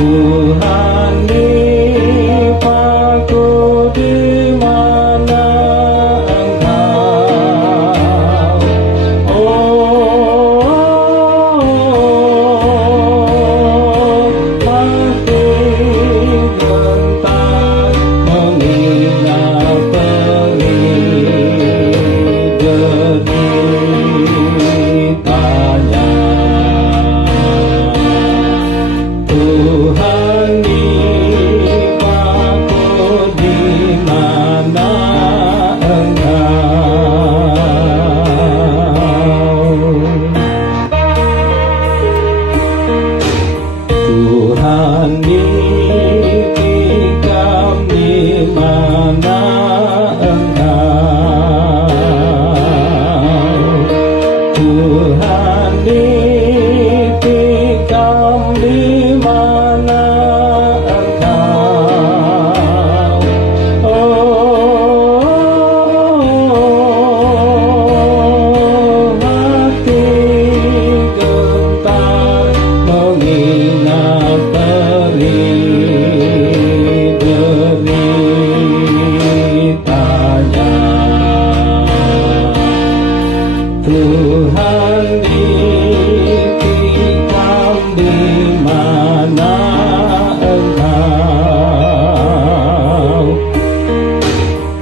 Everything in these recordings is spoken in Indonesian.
Tuhan nipaku di mana Engkau, mati gentar menghina perih deritanya. Tuhan nipaku di mana Engkau. Tuhan nitikam di mana Engkau. Tuhan nitikam di mana hati gentar menghina perih deritanya. Tuhan nitikam di mana Engkau.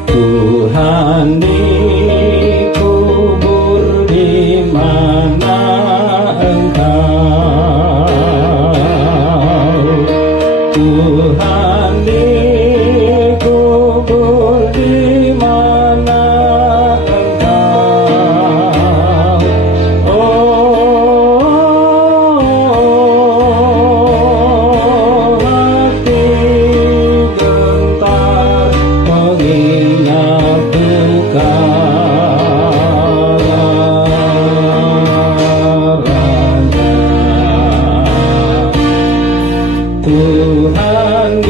Tuhan dikubur di mana Engkau. Tuhan dikubur di mana hati gentar mengingat perkaranya. Tuhan